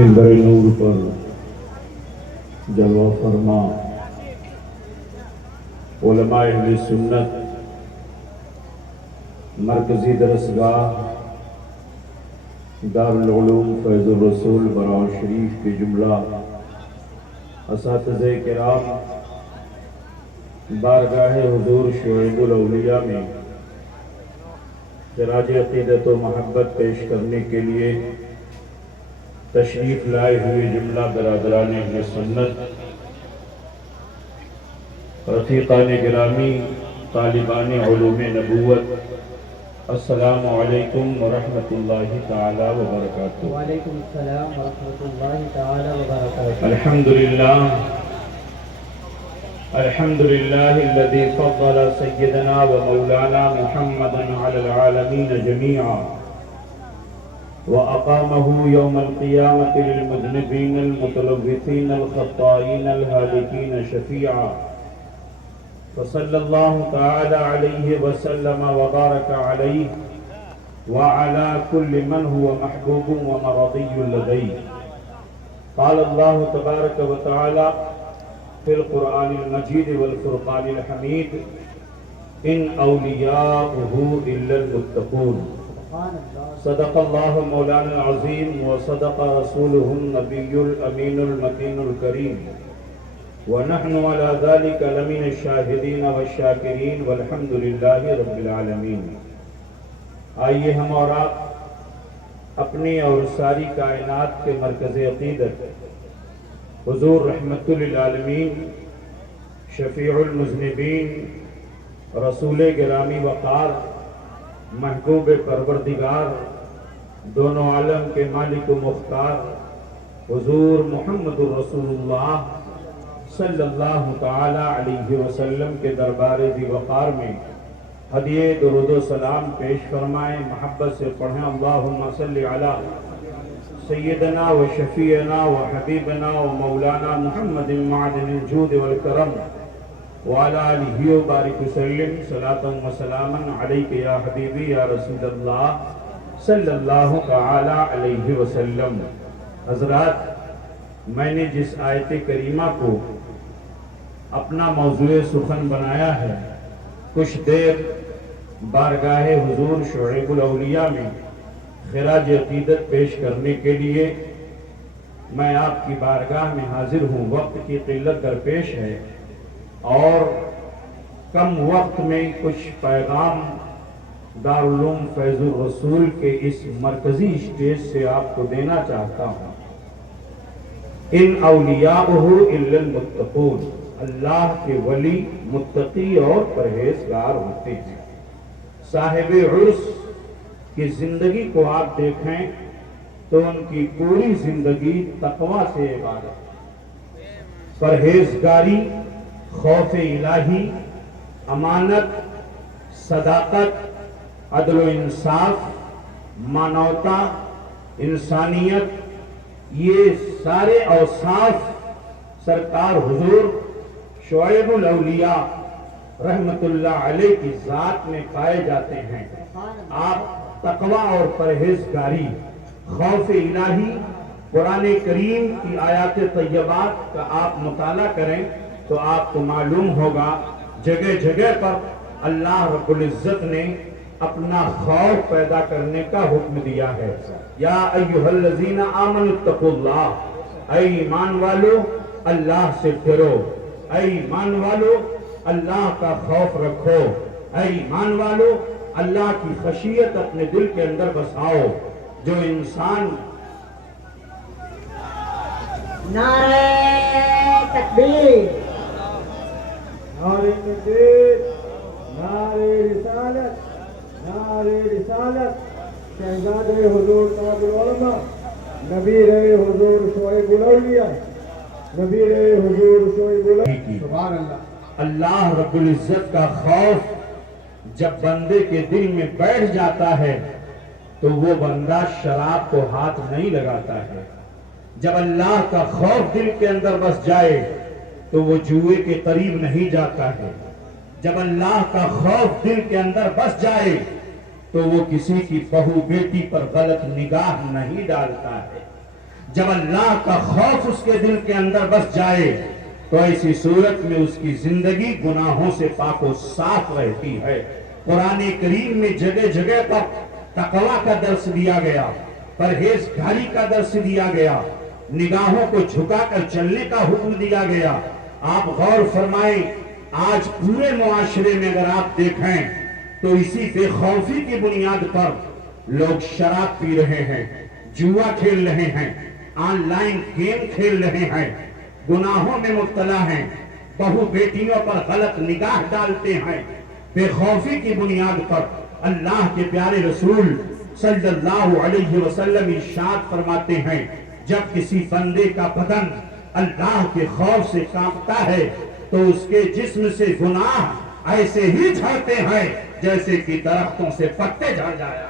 منبر نور پر جلوہ فرما علماء اہل سنت مرکزی درسگاہ دارالعلوم فیض الرسول براؤ شریف کے جملہ اساتذہ کرام بارگاہ حضور شعیب الاولیاء میں خراج عقیدت و محبت پیش کرنے کے لیے تشریف لائے ہوئے جملہ برادران اہل سنت، رفیقان گرامی، طالبان علوم نبوت، السلام علیکم ورحمۃ اللہ تعالی وبرکاتہ۔ وعلیکم السلام ورحمۃ اللہ تعالی وبرکاتہ۔ الحمد للہ الذي فضل سیدنا ومولانا محمدا علی العالمین جميعا وأقامه يوم القيامة للمذنبين المتلوثين الخطائين الهالكين شفيعا، فصلى الله تعالى عليه وسلم وبارك عليه وعلى كل من هو محبوب ومرضي لديه۔ قال الله تبارك وتعالى في القرآن المجيد والفرقان الحميد: إن أولياؤه إلا المتقون۔ صدق الله مولانا العظيم وصدق رسوله النبي الأمين المكين الكريم، ونحن على ذلك لمن الشاهدين والشاكرين والحمد لله رب العالمين۔ آئیے ہم اور آپ اپنی اور ساری کائنات کے مرکز عقیدت حضور رحمت للعالمین، شفیع المذنبین، رسول گرامی وقار، محبوب پروردگار، دونوں عالم کے مالک و مختار حضور محمد الرسول اللہ صلی اللہ تعالی علیہ وسلم کے دربار ذی وقار میں ہدیہ درود و سلام پیش فرمائیں، محبت سے پڑھیں اللہم صلی علی سیدنا و شفیعنا و حبیبنا و مولانا محمد معدن الجود والکرم وعلى آلہ وبارک وسلم صلاۃ و سلاما علیک یا حبیبی یا رسول اللہ صلی اللہ تعالی علیہ وسلم۔ حضرات، میں نے جس آیت کریمہ کو اپنا موضوع سخن بنایا ہے، کچھ دیر بارگاہ حضور شعیب الاولیاء میں خراج عقیدت پیش کرنے کے لیے میں آپ کی بارگاہ میں حاضر ہوں۔ وقت کی قلت درپیش ہے اور کم وقت میں کچھ پیغام دارالعلوم فیض الرسول کے اس مرکزی اسٹیج سے آپ کو دینا چاہتا ہوں۔ ان اولیاؤہ الا المتقون، اللہ کے ولی متقی اور پرہیزگار ہوتے ہیں۔ صاحب عرس کی زندگی کو آپ دیکھیں تو ان کی پوری زندگی تقوی سے عبادت، پرہیزگاری، خوف الہی، امانت، صداقت، عدل و انصاف، مانوتا، انسانیت، یہ سارے اوصاف سرکار حضور شعیب الاولیاء رحمت اللہ علیہ کی ذات میں پائے جاتے ہیں۔ آپ تقوی اور پرہیزگاری، خوف الہی، قرآن کریم کی آیات طیبات کا آپ مطالعہ کریں تو آپ کو معلوم ہوگا جگہ جگہ پر اللہ رب العزت نے اپنا خوف پیدا کرنے کا حکم دیا ہے۔ یا ایھا الذین آمنوا اتقوا اللہ، اے ایمان والو اللہ سے ڈرو، اے ایمان والو اللہ کا خوف رکھو، اے ایمان والو اللہ کی خشیت اپنے دل کے اندر بساؤ۔ جو انسان نعرہ تکبیر، نعرہ تکبیر، نعرہ رسالت، نعرہ رسالت، شہزاد حضور تاج العلماء، نبی رہے حضور شعیب الاولیاء، نبی رہے حضور شعیب الاولیاء۔ سبحان اللہ۔ اللہ رب العزت کا خوف جب بندے کے دل میں بیٹھ جاتا ہے تو وہ بندہ شراب کو ہاتھ نہیں لگاتا ہے۔ جب اللہ کا خوف دل کے اندر بس جائے تو وہ جوئے کے قریب نہیں جاتا ہے۔ جب اللہ کا خوف دل کے اندر بس جائے تو وہ کسی کی بہو بیٹی پر غلط نگاہ نہیں ڈالتا ہے۔ جب اللہ کا خوف اس کے دل کے اندر بس جائے تو ایسی صورت میں اس کی زندگی گناہوں سے پاک و صاف رہتی ہے۔ قرآن کریم میں جگہ جگہ پر تقوی کا درس دیا گیا، پرہیزگاری کا درس دیا گیا، نگاہوں کو جھکا کر چلنے کا حکم دیا گیا۔ آپ غور فرمائیں، آج پورے معاشرے میں اگر آپ دیکھیں تو اسی بے خوفی کی بنیاد پر لوگ شراب پی رہے ہیں، جوا کھیل رہے ہیں، آن لائن گیم کھیل رہے ہیں، گناہوں میں مبتلا ہیں، بہو بیٹیوں پر غلط نگاہ ڈالتے ہیں۔ بے خوفی کی بنیاد پر اللہ کے پیارے رسول صلی اللہ علیہ وسلم ارشاد فرماتے ہیں، جب کسی بندے کا بدن اللہ کے خوف سے کانپتا ہے تو اس کے جسم سے گناہ ایسے ہی جھڑتے ہیں جیسے کہ درختوں سے پتے جھڑ جایا۔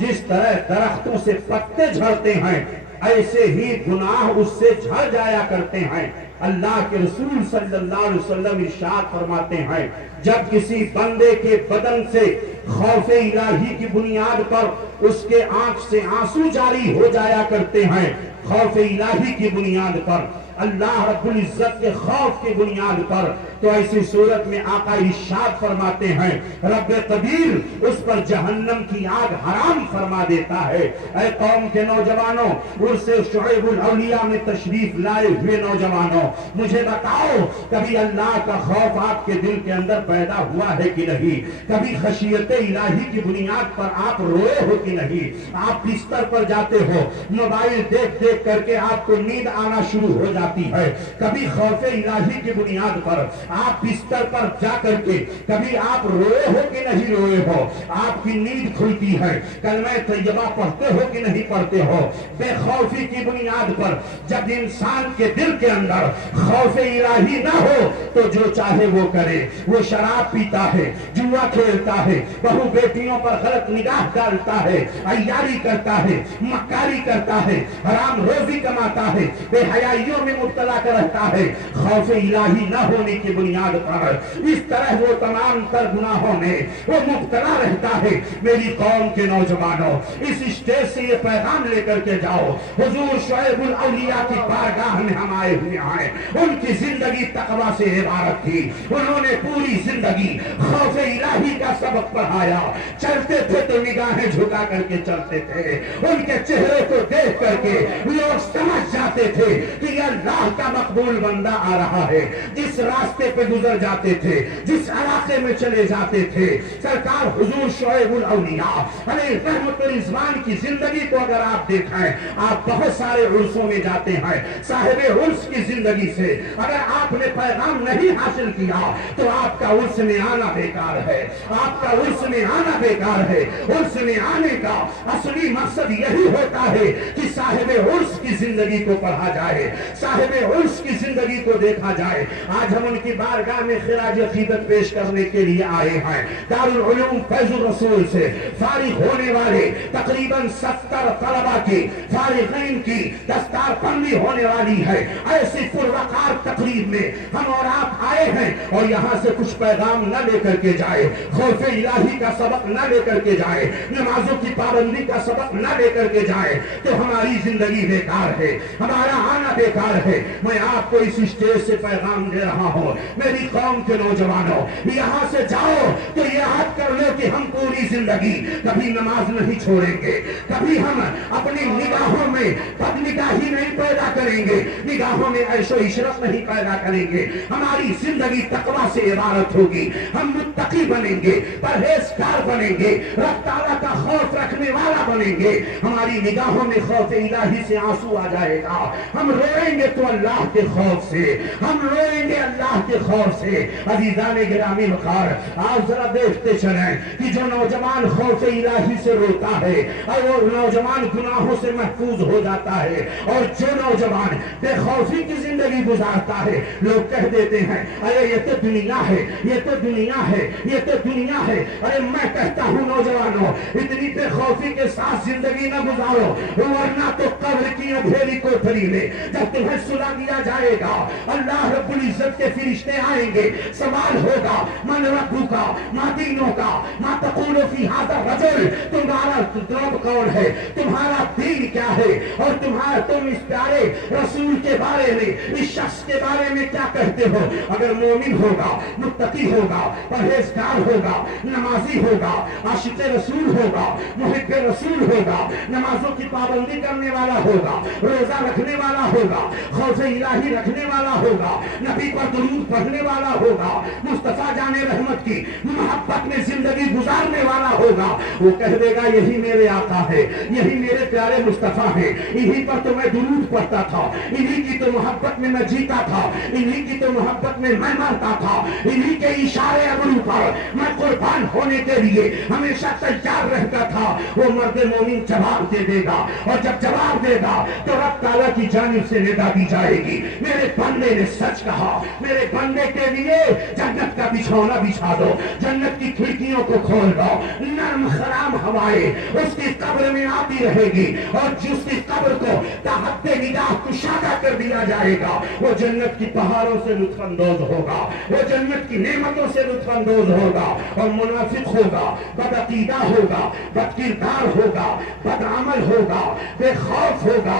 جس طرح درختوں سے پتے جھڑتے ہیں ایسے ہی گناہ اس سے جھڑ جایا کرتے ہیں۔ اللہ کے رسول صلی اللہ علیہ وسلم ارشاد فرماتے ہیں، جب کسی بندے کے بدن سے خوف الہی کی بنیاد پر اس کے آنکھ سے آنسو جاری ہو جایا کرتے ہیں، خوف الہی کی بنیاد پر، اللہ رب العزت کے خوف کی بنیاد پر، تو ایسی صورت میں آقا ارشاد فرماتے ہیں رب قدیر اس پر جہنم کی آگ حرام فرما دیتا ہے۔ اے قوم کے نوجوانوں، عرس شعیب الاولیاء میں تشریف لائے ہوئے نوجوانوں، مجھے بتاؤ کبھی اللہ کا خوف آپ کے دل کے اندر پیدا ہوا ہے کہ نہیں؟ کبھی خشیت الہی کی بنیاد پر آپ روئے ہو کہ نہیں؟ آپ بستر پر جاتے ہو، موبائل دیکھ دیکھ کر کے آپ کو نیند آنا شروع ہو جاتی ہے، کبھی خوف الہی کی بنیاد پر آپ بستر پر جا کر کے کبھی آپ روئے ہو کہ نہیں روئے ہو؟ آپ کی نیند کھلتی ہے، کلمہ طیبہ پڑھتے ہو کہ نہیں پڑھتے ہو؟ بے خوفی کی بنیاد پر جب انسان کے دل کے اندر خوف الہی نہ ہو تو جو چاہے وہ کرے، وہ شراب پیتا ہے، جوا کھیلتا ہے، بہو بیٹیوں پر غلط نگاہ ڈالتا ہے، عیاری کرتا ہے، مکاری کرتا ہے، حرام روزی کماتا ہے، بے حیائیوں میں مبتلا رہتا ہے، خوف الہی نہ ہونے کی بنیاد پر اس طرح وہ تمام تر گناہوں میں وہ مبتلا رہتا ہے۔ میری قوم کے نوجوانوں، اس اسٹیج سے یہ پیغام لے کر کے جاؤ، حضور شعیب الاولیاء کی بارگاہ میں ہم آئے ہوئے ہیں، ان کی زندگی تقوی سے عبارت تھی، انہوں نے پوری زندگی خوف الہی کا سبق پڑھایا، چلتے تھے تو نگاہیں جھکا کر کے چلتے تھے، ان کے چہرے کو دیکھ کر کے لوگ سمجھ جاتے تھے کہ یہ اللہ کا مقبول بندہ آ رہا ہے۔ جس راستے پہ گزر جاتے تھے، جس علاقے میں چلے جاتے تھے، سرکار حضور شعیب الاولیاء علیہ رحمت رضوان کی زندگی کو اگر آپ دیکھیں، آپ بہت سارے عرصوں میں جاتے ہیں، صاحب عرص کی زندگی سے اگر آپ نے پیغام نہیں حاصل کیا تو آپ کا عرص میں آنا بیکار ہے، آپ کا عرص میں آنا بیکار ہے۔ عرص میں آنے کا اصلی مقصد یہی ہوتا ہے کہ صاحب عرص کی زندگی کو پڑھا جائے، صاحب عرص کی زندگی کو دیکھا جائے۔ آج ہم ان کی بارگاہ میں خراج عقیدت پیش کرنے کے لیے آئے ہیں۔ دارالعلوم فیض الرسول سے فارغ ہونے والے تقریباً 70 طلبہ کی فارغین کی دستار بندی ہونے والی ہے۔ ایسی پروقار تقریب میں ہم اور آپ آئے ہیں اور یہاں سے کچھ پیغام نہ لے کر کے جائے، خوف الہی کا سبق نہ لے کر کے جائے، نمازوں کی پابندی کا سبق نہ لے کر کے جائے تو ہماری زندگی بیکار ہے، ہمارا آنا بیکار ہے۔ میں آپ کو اس اسٹیج سے پیغام دے رہا ہوں، میری قوم کے نوجوانوں، یہاں سے جاؤ تو یہ عہد کر لو کہ ہم پوری زندگی کبھی نماز نہیں چھوڑیں گے، کبھی ہم اپنی نگاہوں میں بدنگاہی نہیں پیدا کریں گے، نگاہوں میں عیش و عشرت نہیں پیدا کریں گے، ہماری زندگی تقوی سے عبارت ہوگی، ہم متقی بنیں گے، پرہیزگار بنیں گے، رب تعالیٰ کا خوف رکھنے والا بنیں گے، ہماری نگاہوں میں خوف الہی سے آنسو آ جائے گا، ہم روئیں گے تو اللہ کے خوف سے، ہم روئیں گے اللہ کے خوف سے۔ عزیزان گرامی وقار، آپ ذرا دیکھتے چلیں کہ جو نوجوان خوف الہی سے روتا ہے اور وہ نوجوان گناہوں سے محفوظ ہو جاتا ہے، اور جو نوجوان بے خوفی کی زندگی گزارتا ہے، لوگ کہہ دیتے ہیں ارے یہ تو دنیا ہے، یہ تو دنیا ہے، یہ تو دنیا ہے۔ ارے میں کہتا ہوں نوجوانوں، اتنی بے خوفی کے ساتھ زندگی نہ گزارو، ورنہ تو قبر کی اندھیری کوٹھری میں جب تمہیں سلا دیا جائے گا، اللہ رب العزت کے فرشتے آئیں گے، سوال ہوگا من ربک ما دینک ما تقول فی ھذا الرجل، تمہارا رب کون ہے، تمہارا دین کیا ہے، اور تمہارا تم اس پیارے رسول کے بارے میں، اس شخص کے بارے میں کیا کہتے ہو؟ اگر مومن ہوگا، متقی ہوگا، پرہیزگار ہوگا، نمازی ہوگا، عاشق رسول ہوگا، محب رسول ہوگا، نمازوں کی پابندی کرنے والا ہوگا، روزہ رکھنے والا ہوگا، خوف الہی رکھنے والا ہوگا، نبی پر درود پڑھنے والا ہوگا، مصطفیٰ جان رحمت کی محبت میں زندگی گزارنے والا ہوگا، وہ کہہ دے گا یہی میرے آقا ہے، یہی میرے پیارے مصطفیٰ ہیں، انہی پر تو میں درود پڑھتا تھا، انہی کی تو محبت میں میں جیتا تھا، انہی کی تو محبت میں میں مرتا تھا، انہی کے اشارے ابرو پر میں قربان ہونے کے لیے ہمیشہ تیار رہتا تھا۔ وہ مرد مومن جواب دے دے گا، اور جب جواب دے گا تو رب تعالیٰ کی جانب سے ندا دی جائے گی، میرے بندے نے سچ کہا، میرے بندے کے لیے جنت کا بچھونا بچھا دو، جنت کی کھڑکیوں کو کھول دو، نرم خرام ہوائیں اس کی قبر میں آتی رہے گی، اور جس کی قبر کو تحت نگاہ کشادہ کر دیا جائے گا، وہ جنت کی پہاڑوں سے لطف اندوز ہوگا، وہ جنت کی نعمتوں سے لطف اندوز ہوگا، اور منافق ہوگا، بدعقیدہ ہوگا، بدکردار ہوگا، بدعمل ہوگا، بے خوف ہوگا،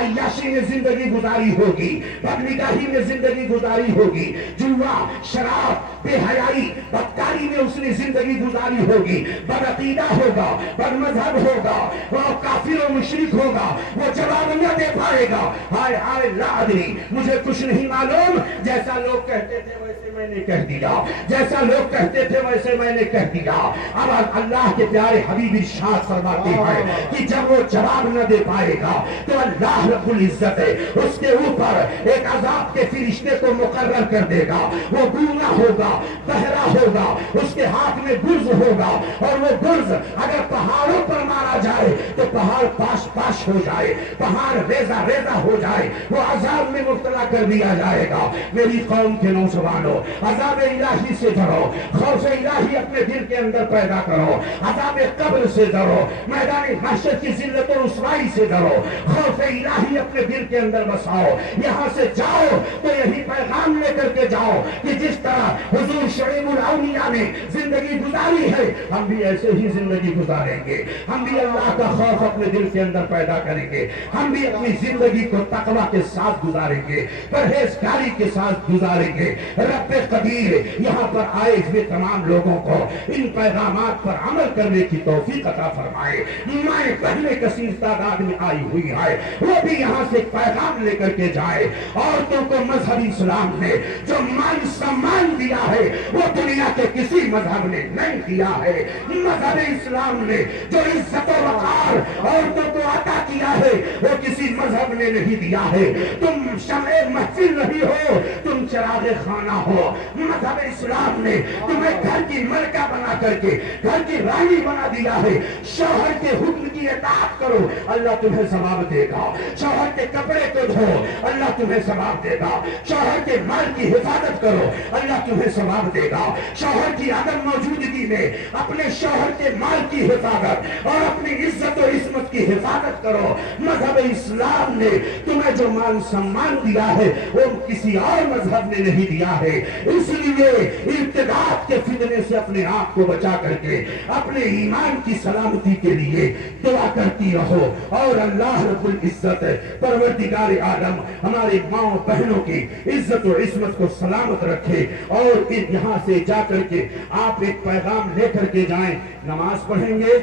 عیاشی میں زندگی گزاری ہوگی، بدنگاہی میں زندگی گزاری ہوگی، جوا، شراب، بے حیائی، بدکاری میں اس نے زندگی گزاری ہوگی، بدعقیدہ ہوگا، بد مذہب ہوگا، وہ کافر و مشرک ہوگا، وہ جواب نہ دے پائے گا، ہائے ہائے لا ادری، مجھے کچھ نہیں معلوم، جیسا لوگ کہتے تھے ویسے میں نے کہہ دیا، جیسا لوگ کہتے تھے ویسے میں نے کہہ دیا۔ اب اللہ کے پیارے حبیب ارشاد فرماتے ہیں کہ جب وہ جواب نہ دے پائے گا تو اللہ رب العزت اس کے اوپر ایک عذاب کے فرشتے کو مقرر کر دے گا، وہ گونگا ہوگا، بہرا ہوگا، اس کے ہاتھ میں گرز ہوگا، اور وہ گرز اگر پہاڑوں پر مارا جائے تو پہاڑ پاش پاش ہو جائے، پہاڑ ریزہ ریزہ ہو جائے، وہ عذاب میں مبتلا کر دیا جائے گا۔ میری قوم کے نوجوانوں، عذاب الہی سے ڈرو، خوف الہی اپنے دل کے اندر پیدا کرو، عذاب قبر سے ڈرو، میدان محشر کی ذلت و رسوائی سے ڈرو، خوف الہی اپنے دل کے اندر بساؤ، یہاں سے جاؤ تو یہی پیغام لے کر کے جاؤ کہ جس طرح حضور شعیب الاولیاء نے زندگی گزاری ہے ہم بھی ایسے ہی زندگی گزاریں گے، ہم بھی اللہ کا خوف اپنے دل کے اندر پیدا کریں گے، ہم بھی اپنی زندگی کو تقوی کے ساتھ گزاریں گے، پرہیزگاری کے ساتھ گزاریں گے۔ رب قدیر یہاں پر آئے ہوئے تمام لوگوں کو ان پیغامات پر عمل کرنے کی توفیق عطا فرمائے۔ مائیں پہلے کثیر تعداد میں آئی ہوئی ہے، وہ بھی یہاں سے پیغام لے کر کے جائے۔ عورتوں کو مذہب اسلام نے جو مان سمان دیا ہے وہ دنیا کے کسی مذہب نے نہیں دیا ہے۔ مذہب اسلام نے جو عزت و وقار عورتوں کو عطا کیا ہے وہ کسی مذہب نے نہیں دیا ہے۔ تم شمع محفل نہیں ہو، تم چراغ خانہ ہو۔ مذہب اسلام نے تمہیں گھر کی ملکہ بنا کر کے گھر کی رانی بنا دیا ہے۔ شوہر کے حکم کی اطاعت کرو، اللہ تمہیں ثواب دے گا۔ شوہر کے کپڑے کو دھو، اللہ تمہیں ثواب دے گا۔ شوہر کے مال کی حفاظت کرو، اللہ تمہیں ثواب دے گا۔ شوہر کی عدم موجودگی میں اپنے شوہر کے مال کی حفاظت اور اپنی عزت و عصمت کی حفاظت کرو۔ مذہب اسلام نے تمہیں جو مان سمان دیا ہے وہ کسی اور مذہب نے نہیں دیا ہے۔ اس لیے ارتداد کے فتنے سے اپنے آپ کو بچا کر کے اپنے ایمان کی سلامتی کے لیے دعا کرتی رہو، اور اللہ رب العزت پروردگار عالم ہمارے ماں بہنوں کی عزت و عصمت کو سلامت رکھے۔ اور یہاں سے جا کر کے آپ ایک پیغام لے کر کے جائیں، نماز پڑھیں گے،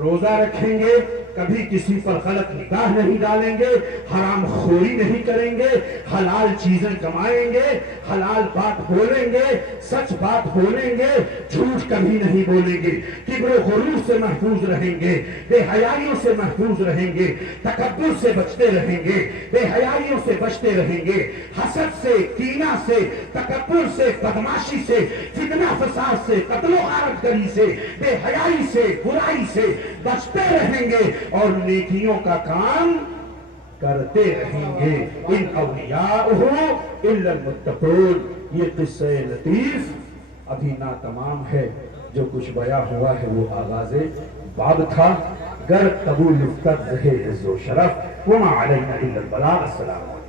روزہ رکھیں گے، کبھی کسی پر غلط نگاہ نہیں ڈالیں گے، حرام خوری نہیں کریں گے، حلال چیزیں کمائیں گے، حلال بات بولیں گے، سچ بات بولیں گے، جھوٹ کبھی نہیں بولیں گے، کبر و غرور سے محفوظ رہیں گے، بے حیائیوں سے محفوظ رہیں گے، تکبر سے بچتے رہیں گے، بے حیائیوں سے بچتے رہیں گے، حسد سے، کینہ سے، تکبر سے، بدماشی سے، فتنہ فساد سے، قتل و غارت گری سے، بے حیائی سے، برائی سے بچتے رہیں گے، اور نیکیوں کا کام کرتے رہیں گے۔ ان اولیاءہ الا المتقون۔ یہ قصہ لطیف ابھی نا تمام ہے، جو کچھ بیان ہوا ہے وہ آغاز باب تھا۔ گر قبول افتد رہے عز و شرف، وما علینا الا البلاغ۔ السلام علیکم۔